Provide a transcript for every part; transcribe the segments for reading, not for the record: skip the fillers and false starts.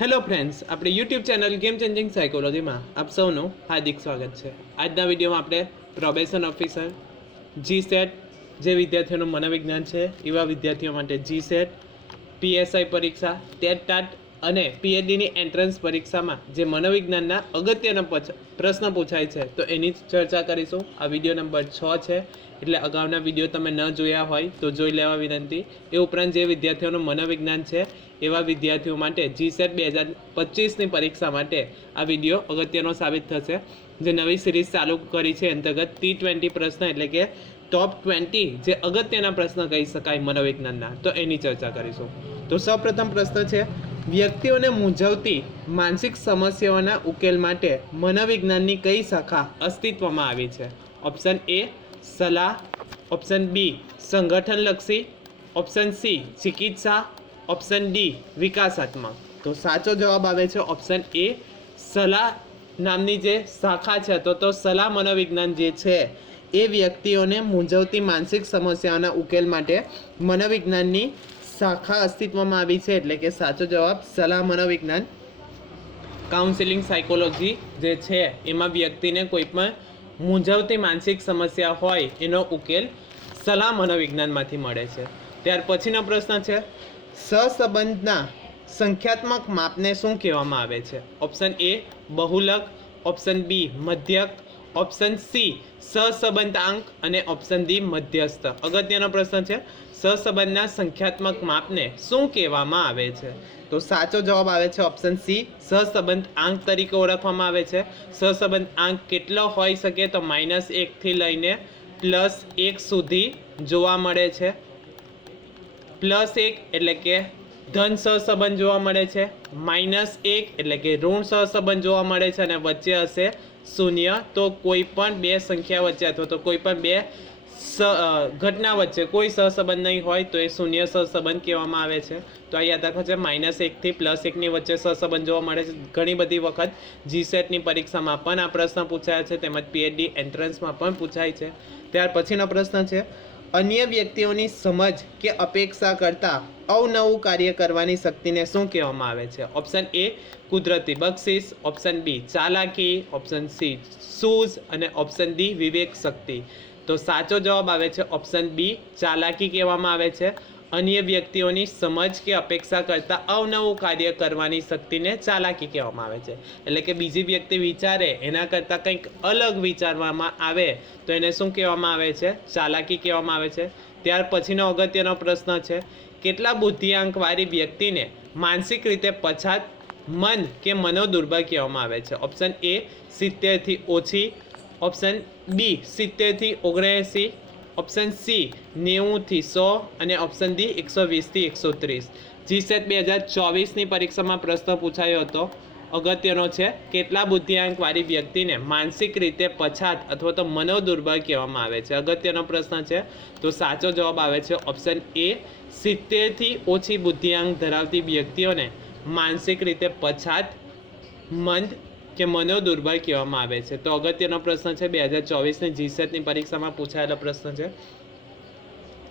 Hello friends, આપણી YouTube channel game changing સાયકોલોજીમાં આપ સૌનું હાર્દિક સ્વાગત છે। આજના વિડીયોમાં આપણે પ્રોબેશન ઓફિસર, જીસેટ જે વિદ્યાર્થીઓનું મનોવિજ્ઞાન છે એવા વિદ્યાર્થીઓ માટે જીસેટ, પીએસઆઈ પરીક્ષા, ટેટ ટાટ અને પીએચડીની એન્ટ્રન્સ પરીક્ષામાં જે મનોવિજ્ઞાનના અગત્યના પ્રશ્ન પૂછાય છે તો એની ચર્ચા કરીશું। આ વિડીયો નંબર 6 છે, એટલે અગાઉના વિડીયો તમે ન જોયા હોય તો જોઈ લેવા વિનંતી। એ ઉપરાંત જે વિદ્યાર્થીઓનું મનોવિજ્ઞાન છે એવા વિદ્યાર્થીઓ માટે જીસેટ 2025ની પરીક્ષા માટે આ વિડીયો અગત્યનો સાબિત થશે। જે નવી સિરીઝ ચાલુ કરી છે અંતર્ગત T20 પ્રશ્ન એટલે કે ટોપ 20 જે અગત્યના પ્રશ્ન કહી શકાય મનોવિજ્ઞાનના, તો એની ચર્ચા કરીશું। તો સૌપ્રથમ પ્રશ્ન છે, વ્યક્તિઓને મૂંઝવતી માનસિક સમસ્યાઓના ઉકેલ માટે મનોવિજ્ઞાનની કઈ શાખા અસ્તિત્વમાં આવી છે? ઓપ્શન એ સલાહ, ઓપ્શન બી સંગઠનલક્ષી, ઓપ્શન સી ચિકિત્સા, ઓપ્શન ડી વિકાસાત્મક। તો સાચો જવાબ આવે છે ઓપ્શન એ સલાહ નામની જે શાખા છે તો સલાહ મનોવિજ્ઞાન જે છે એ વ્યક્તિઓને મૂંઝવતી માનસિક સમસ્યાઓના ઉકેલ માટે મનોવિજ્ઞાનની શાખા અસ્તિત્વમાં આવી છે, એટલે કે સાચો જવાબ સલાહ મનોવિજ્ઞાન। કાઉન્સિલિંગ સાયકોલોજી જે છે એમાં વ્યક્તિને કોઈ પણ મૂંઝવતી માનસિક સમસ્યા હોય એનો ઉકેલ સલાહ મનોવિજ્ઞાનમાંથી મળે છે। ત્યાર પછીનો પ્રશ્ન છે, સહસંબંધના સંખ્યાત્મક માપને શું કહેવામાં આવે છે? ઓપ્શન એ બહુલક, ઓપ્શન બી મધ્યક, ઓપ્શન સી સહસંબંધાંક અને ઓપ્શન ડી મધ્યસ્થ। અગત્યનો પ્રશ્ન છે, સહસંબંધના સંખ્યાત્મક માપને શું કહેવામાં આવે છે? તો સાચો જવાબ આવે છે ઓપ્શન સી સહસંબંધ આંક તરીકે ઓળખવામાં આવે છે। સહસંબંધ આંક કેટલો હોઈ શકે? તો -1 થી લઈને +1 સુધી જોવા મળે છે। +1 એટલે કે ધન સહસંબંધ જોવા મળે છે, -1 એટલે કે ઋણ સહસંબંધ જોવા મળે છે અને વચ્ચે હશે 0। તો કોઈ પણ બે સંખ્યા વચ્ચે અથવા તો કોઈ પણ બે ઘટના વચ્ચે કોઈ સહસંબંધ નહીં હોય તો એ શૂન્ય સહસંબંધ કહેવામાં આવે છે। તો આ યાદ રાખો છે, -1 થી +1ની વચ્ચે સહસંબંધ જોવા મળે છે। ઘણી બધી વખત જીસેટની પરીક્ષામાં પણ આ પ્રશ્ન પૂછાયા છે, તેમજ પીએચડી એન્ટ્રન્સમાં પણ પૂછાય છે। ત્યાર પછીનો પ્રશ્ન છે, અન્ય વ્યક્તિઓની સમજ કે અપેક્ષા કરતાં અવનવું કાર્ય કરવાની શક્તિને શું કહેવામાં આવે છે? ઓપ્શન એ કુદરતી બક્ષિસ, ઓપ્શન બી ચાલાકી, ઓપ્શન સી સૂઝ અને ઓપ્શન ડી વિવેક શક્તિ। તો સાચો જવાબ આવે છે ઓપ્શન બી ચાલાકી કહેવામાં આવે છે। અન્ય વ્યક્તિઓની સમજ કે અપેક્ષા કરતાં અવનવું કાર્ય કરવાની શક્તિને ચાલાકી કહેવામાં આવે છે। એટલે કે બીજી વ્યક્તિ વિચારે એના કરતાં કંઈક અલગ વિચારવામાં આવે તો એને શું કહેવામાં આવે છે? ચાલાકી કહેવામાં આવે છે। ત્યાર પછીનો અગત્યનો પ્રશ્ન છે, કેટલા બુદ્ધિઆંકવાળી વ્યક્તિને માનસિક રીતે પછાત, મંદ કે મનોદુર્બળ કહેવામાં આવે છે? ઓપ્શન એ 70 થી ઓછી, ઓપ્શન બી 70 થી 79, ઓપ્શન સી 90 થી 100 અને ઓપ્શન ડી 120 થી 130। જીસેટ 2024ની પરીક્ષામાં પ્રશ્ન પૂછાયો હતો, અગત્યનો છે, કેટલા બુદ્ધિઆંકવાળી વ્યક્તિને માનસિક રીતે પછાત અથવા તો મનોદુર્બળ કહેવામાં આવે છે? અગત્યનો પ્રશ્ન છે। તો સાચો જવાબ આવે છે ઓપ્શન એ 70 થી ઓછી બુદ્ધિઆંક ધરાવતી વ્યક્તિઓને માનસિક રીતે પછાત, મંદ કે મનોદુર્બળ કહેવામાં આવે છે। તો અગત્યનો પ્રશ્ન છે, 2024ની જીસેટની પરીક્ષામાં પૂછાયેલો પ્રશ્ન છે।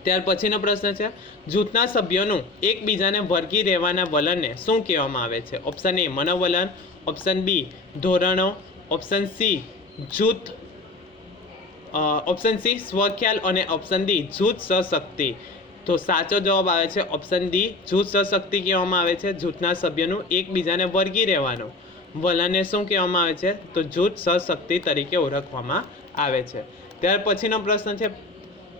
ત્યાર પછીનો પ્રશ્ન છે, જૂથના સભ્યોનું એકબીજાને વળગી રહેવાના વલણને શું કહેવામાં આવે છે? ઓપ્શન એ મનોવલણ, ઓપ્શન બી ધોરણો, ઓપ્શન સી જૂથ, ઓપ્શન સી સ્વખ્યાલ અને ઓપ્શન ડી જૂથ સશક્તિ। તો સાચો જવાબ આવે છે ઓપ્શન ડી જૂથ સશક્તિ કહેવામાં આવે છે। જૂથના સભ્યોનું એકબીજાને વળગી રહેવાનું વલણને શું કહેવામાં આવે છે? તો જૂથ સશક્તિ તરીકે ઓળખવામાં આવે છે। ત્યાર પછીનો પ્રશ્ન છે,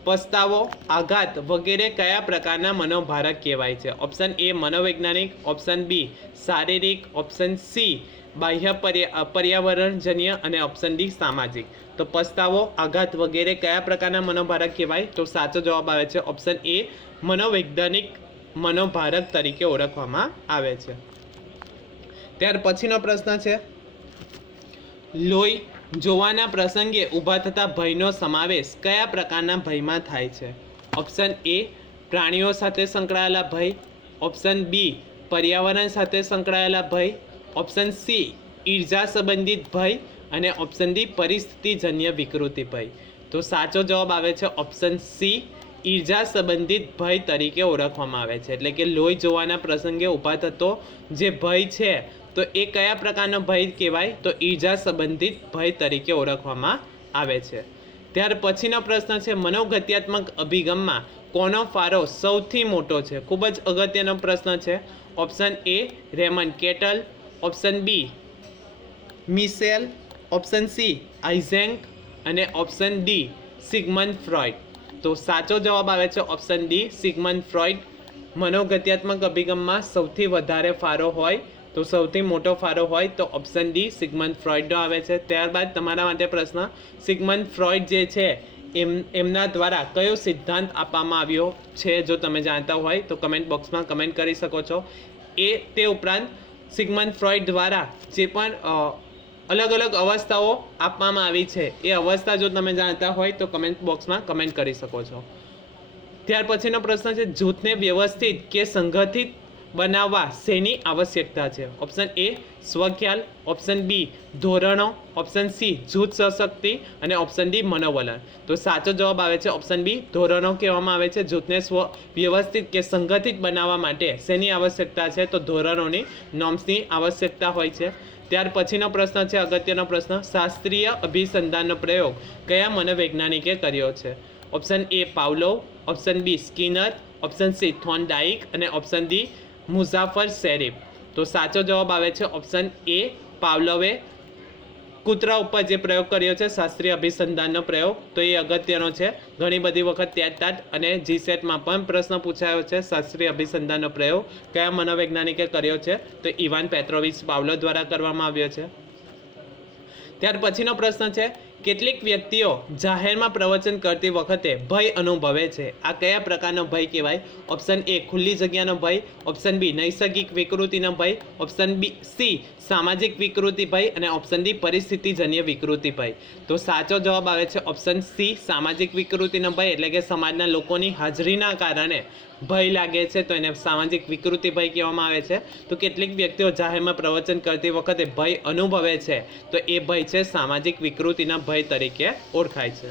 પસ્તાવો, આઘાત વગેરે કયા પ્રકારના મનોભારક કહેવાય છે? ઓપ્શન એ મનોવૈજ્ઞાનિક, ઓપ્શન બી શારીરિક, ઓપ્શન સી બાહ્ય પર્યાવરણજન્ય અને ઓપ્શન ડી સામાજિક। તો પસ્તાવો, આઘાત વગેરે કયા પ્રકારના મનોભારક કહેવાય? તો સાચો જવાબ આવે છે ઓપ્શન એ મનોવૈજ્ઞાનિક મનોભારક તરીકે ઓળખવામાં આવે છે। ત્યાર પછીનો પ્રશ્ન છે, લોહી જોવાના પ્રસંગે ઊભા થતા ભયનો સમાવેશ કયા પ્રકારના ભયમાં થાય છે? ઓપ્શન એ પ્રાણીઓ સાથે સંકળાયેલા ભય, ઓપ્શન બી પર્યાવરણ સાથે સંકળાયેલા ભય, ઓપ્શન સી ઈર્જા સંબંધિત ભય અને ઓપ્શન ડી પરિસ્થિતિજન્ય વિકૃતિ ભય। તો સાચો જવાબ આવે છે ઓપ્શન સી ઈજા સંબંધિત ભય તરીકે ઓળખવામાં આવે છે. એટલે કે લોહી જોવાના પ્રસંગે ઊભા થતો જે ભય છે તો એ કયા પ્રકારનો ભય કહેવાય? તો ઈજા સંબંધિત ભય તરીકે ઓળખવામાં આવે છે. ત્યાર પછીનો પ્રશ્ન છે, મનોગત્યાત્મક અભિગમમાં કોનો ફાળો સૌથી મોટો છે? ખૂબ જ અગત્યનો પ્રશ્ન છે. Option A Raymond Cattell, option B Mischel, option C Isaac અને ઓપ્શન ડી સિગમન્ડ ફ્રોઇડ. તો સાચો જવાબ આવે છે ઓપ્શન ડી સિગમન્ડ ફ્રોઇડ. મનોગત્યાત્મક અભિગમમાં સૌથી વધારે ફાળો હોય તો સૌથી મોટો ફાળો હોય તો ઓપ્શન ડી સિગમન્ડ ફ્રોઇડનો આવે છે. ત્યારબાદ તમારા માટે પ્રશ્ન, સિગમન્ડ ફ્રોઇડ જે છે એમના દ્વારા કયો સિદ્ધાંત આપવામાં આવ્યો છે? જો તમે જાણતા હોય તો કમેન્ટ બોક્સમાં કમેન્ટ કરી શકો છો. તે ઉપરાંત સિગમન્ડ ફ્રોઇડ દ્વારા જે પણ અલગ અલગ અવસ્થાઓ આપવામાં આવી છે એ અવસ્થા જો તમે જાણતા હોય તો કમેન્ટ બોક્સમાં કમેન્ટ કરી શકો છો. ત્યાર પછીનો પ્રશ્ન છે, જૂથને વ્યવસ્થિત કે સંગઠિત બનાવવા શેની આવશ્યકતા છે? ઓપ્શન એ સ્વખ્યાલ, ઓપ્શન બી ધોરણો, ઓપ્શન સી જૂથ સશક્તિ અને ઓપ્શન ડી મનોવલણ. તો સાચો જવાબ આવે છે ઓપ્શન બી ધોરણો કહેવામાં આવે છે. જૂથને વ્યવસ્થિત કે સંગઠિત બનાવવા માટે શેની આવશ્યકતા છે? તો ધોરણોની, નોર્મ્સની આવશ્યકતા હોય છે. ત્યાર પછીનો પ્રશ્ન છે અગત્યનો પ્રશ્ન, શાસ્ત્રીય અભિસંધાનનો પ્રયોગ કયા મનોવૈજ્ઞાનિકે કર્યો છે? Option A Pavlov, option B Skinner, option C Thorndike અને ઓપ્શન ડી મુઝાફર શેરીફ. તો સાચો જવાબ આવે છે ઓપ્શન એ પાવલોવે કૂતરા ઉપર જે પ્રયોગ કર્યો છે શાસ્ત્રીય અભિસંધાનનો પ્રયોગ, તો એ અગત્યનો છે. ઘણી બધી વખત ટેટ અને જીસેટમાં પણ પ્રશ્ન પૂછાયો છે, શાસ્ત્રીય અભિસંધાનનો પ્રયોગ કયા મનોવૈજ્ઞાનિકે કર્યો છે? તો ઇવાન પેટ્રોવિચ પાવલો દ્વારા કરવામાં આવ્યો છે. ત્યાર પછીનો પ્રશ્ન છે, કેટલીક વ્યક્તિઓ જાહેરમાં પ્રવચન કરતી વખતે ભય અનુભવે છે. આ કયા પ્રકારનો ભય કહેવાય? ઓપ્શન એ ખુલ્લી જગ્યાનો ભય, ઓપ્શન બી નૈસર્ગિક વિકૃતિનો ભય, ઓપ્શન બી સી સામાજિક વિકૃતિ ભય અને ઓપ્શન ડી પરિસ્થિતિજન્ય વિકૃતિ ભય. તો સાચો જવાબ આવે છે ઓપ્શન સી સામાજિક વિકૃતિનો ભય. એટલે કે સમાજના લોકોની હાજરીના કારણે ભય લાગે છે તો એને સામાજિક વિકૃતિ ભય કહેવામાં આવે છે. તો કેટલીક વ્યક્તિઓ જાહેરમાં પ્રવચન કરતી વખતે ભય અનુભવે છે તો એ ભય છે સામાજિક વિકૃતિના ભય તરીકે ઓળખાય છે.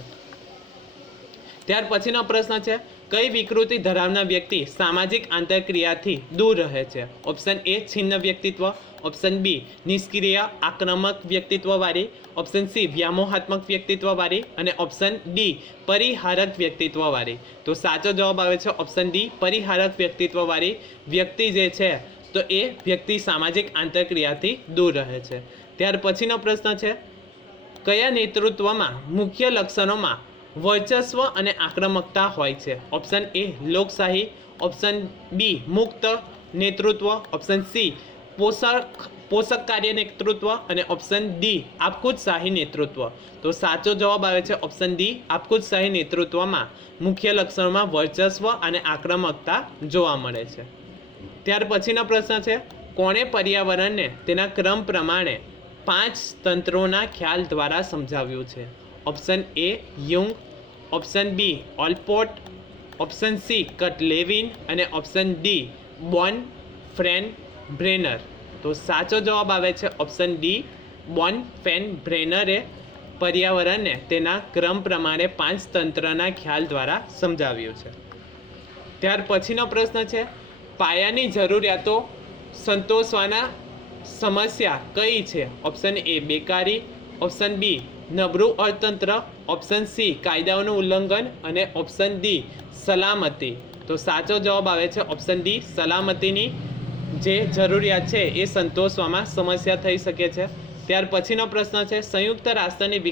ત્યાર પછીનો પ્રશ્ન છે, કઈ વિકૃતિ ધરાવનાર વ્યક્તિ સામાજિક આંતરક્રિયાથી દૂર રહે છે? ઓપ્શન એ છિન્ન વ્યક્તિત્વ, ઓપ્શન બી નિષ્ક્રિય આક્રમક વ્યક્તિત્વવાળી, ઓપ્શન સી વ્યામોહાત્મક વ્યક્તિત્વવાળી અને ઓપ્શન ડી પરિહારક વ્યક્તિત્વવાળી. તો સાચો જવાબ આવે છે ઓપ્શન ડી પરિહારક વ્યક્તિત્વવાળી વ્યક્તિ જે છે તો એ વ્યક્તિ સામાજિક આંતરક્રિયાથી દૂર રહે છે. ત્યાર પછીનો પ્રશ્ન છે, કયા નેતૃત્વમાં મુખ્ય લક્ષણોમાં વર્ચસ્વ અને આક્રમકતા હોય છે? ઓપ્શન એ લોકશાહી, ઓપ્શન બી મુક્ત નેતૃત્વ, ઓપ્શન સી પોષક કાર્ય નેતૃત્વ અને ઓપ્શન ડી આપખુદશાહી નેતૃત્વ. તો સાચો જવાબ આવે છે ઓપ્શન ડી આપખુદશાહી નેતૃત્વમાં મુખ્ય લક્ષણોમાં વર્ચસ્વ અને આક્રમકતા જોવા મળે છે. ત્યાર પછીનો પ્રશ્ન છે, કોણે પર્યાવરણને તેના ક્રમ પ્રમાણે 5 તંત્રોના ખ્યાલ દ્વારા સમજાવ્યું છે? Option A Jung, option B Allport, option C Kurt Lewin અને ઓપ્શન ડી બોન ફ્રેન બ્રેનર. તો સાચો જવાબ આવે છે ઓપ્શન ડી બોન ફેન બ્રેનરે પર્યાવરણને તેના ક્રમ પ્રમાણે 5 તંત્રના ખ્યાલ દ્વારા સમજાવ્યું છે. ત્યાર પછીનો પ્રશ્ન છે, પાયાની જરૂરિયાતો સંતોષવાના સમસ્યા કઈ છે? ઓપ્શન એ બેકારી, ઓપ્શન બી નબળું અર્થતંત્ર, ઓપ્શન સી કાયદાઓનું ઉલ્લંઘન અને ઓપ્શન ડી સલામતી. તો સાચો જવાબ આવે છે ઓપ્શન ડી સલામતીની જે જરૂરિયાત છે એ સંતોષવામાં સમસ્યા થઈ શકે છે. ત્યાર પછીનો પ્રશ્ન છે, સંયુક્ત રાષ્ટ્રની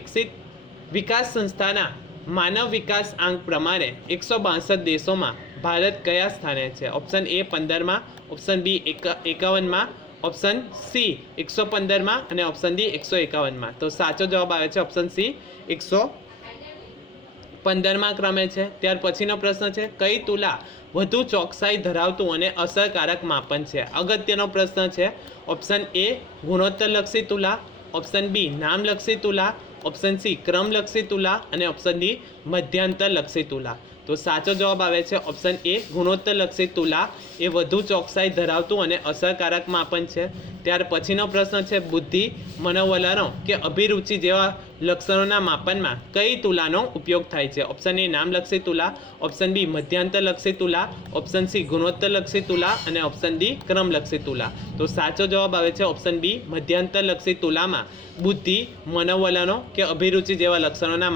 વિકાસ સંસ્થાના માનવ વિકાસ આંક પ્રમાણે 162 દેશોમાં ભારત કયા સ્થાને છે? ઓપ્શન એ 15માં, ઓપ્શન બી 51માં, ઓપ્શન સી 115માં અને ઓપ્શન ડી 151માં. તો સાચો જવાબ આવે છે ઓપ્શન સી 115માં ક્રમે છે. ત્યાર પછીનો પ્રશ્ન છે, કઈ તુલા વધુ ચોકસાઈ ધરાવતું અને અસરકારક માપન છે? અગત્યનો પ્રશ્ન છે. ઓપ્શન એ ગુણોત્તરલક્ષી તુલા, ઓપ્શન બી નામલક્ષી તુલા, ઓપ્શન સી ક્રમલક્ષી તુલા અને ઓપ્શન ડી મધ્યાંતરલક્ષી તુલા. તો સાચો જવાબ આવે છે ઓપ્શન એ, ગુણોત્તરલક્ષી તુલા એ વધુ ચોકસાઈ ધરાવતું અને અસરકારક માપન છે. ત્યાર પછીનો પ્રશ્ન છે, બુદ્ધિ, મનોવલણો કે અભિરુચિ જેવા લક્ષણોના માપનમાં કઈ તુલાનો ઉપયોગ થાય છે? ઓપ્શન એ, નામલક્ષી તુલા, ઓપ્શન બી, મધ્યાંતરલક્ષી તુલા, ઓપ્શન સી, ગુણોત્તરલક્ષી તુલા અને ઓપ્શન ડી, ક્રમલક્ષી તુલા. તો સાચો જવાબ આવે છે ઓપ્શન બી, મધ્યાંતરલક્ષી તુલામાં બુદ્ધિ, મનોવલણો કે અભિરુચિ જેવા લક્ષણોના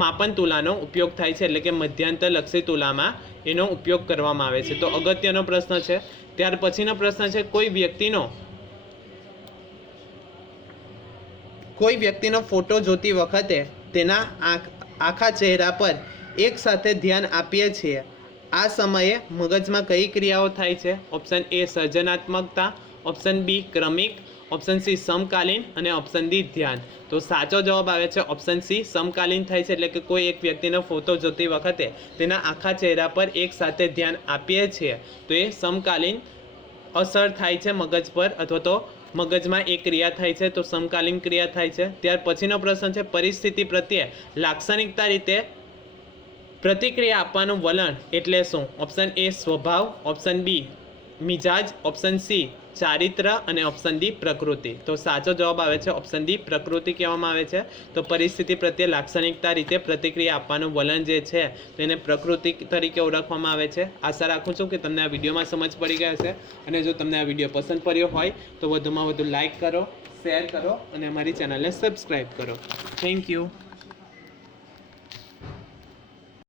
માપન તુલાનો ઉપયોગ થાય છે, એટલે કે મધ્યાંતરલક્ષી તુલામાં એનો ઉપયોગ કરવામાં આવે છે. તો અગત્યનો પ્રશ્ન છે. ત્યાર પછીનો પ્રશ્ન છે, કોઈ વ્યક્તિનો ફોટો જોતી વખતે તેના આખા ચહેરા પર એક સાથે ધ્યાન આપીએ છીએ, આ સમયે મગજમાં કઈ ક્રિયાઓ થાય છે? ઓપ્શન એ, સર્જનાત્મકતા, ઓપ્શન બી, ક્રમિક, ઓપ્શન સી, સમકાલીન અને ઓપ્શન ડી, ધ્યાન. તો સાચો જવાબ આવે છે ઓપ્શન સી, સમકાલીન થાય છે, એટલે કે કોઈ એક વ્યક્તિનો ફોટો જોતી વખતે તેના આખા ચહેરા પર એક સાથે ધ્યાન આપીએ છીએ તો એ સમકાલીન અસર થાય છે મગજ પર, અથવા તો મગજમાં એક ક્રિયા થાય છે, તો સમકાલીન ક્રિયા થાય છે. ત્યાર પછીનો પ્રશ્ન છે, પરિસ્થિતિ પ્રત્યે લાક્ષણિકતા રીતે પ્રતિક્રિયા આપવાનું વલણ એટલે શું? ઓપ્શન એ, સ્વભાવ, ઓપ્શન બી, મિજાજ, ઓપ્શન સી, ચારિત્ર અને ઓપ્શન ડી, પ્રકૃતિ. તો સાચો જવાબ આવે છે ઓપ્શન ડી, પ્રકૃતિ કહેવામાં આવે છે. તો પરિસ્થિતિ પ્રત્યે લાક્ષણિકતા રીતે પ્રતિક્રિયા આપવાનું વલણ જે છે તેને પ્રકૃતિ તરીકે ઓળખવામાં આવે છે. આશા રાખું છું કે તમને આ વિડીયોમાં સમજ પડી ગઈ હશે, અને જો તમને આ વિડીયો પસંદ પડ્યો હોય તો વધુમાં વધુ લાઈક કરો, શેર કરો અને અમારી ચેનલને સબસ્ક્રાઈબ કરો. Thank you.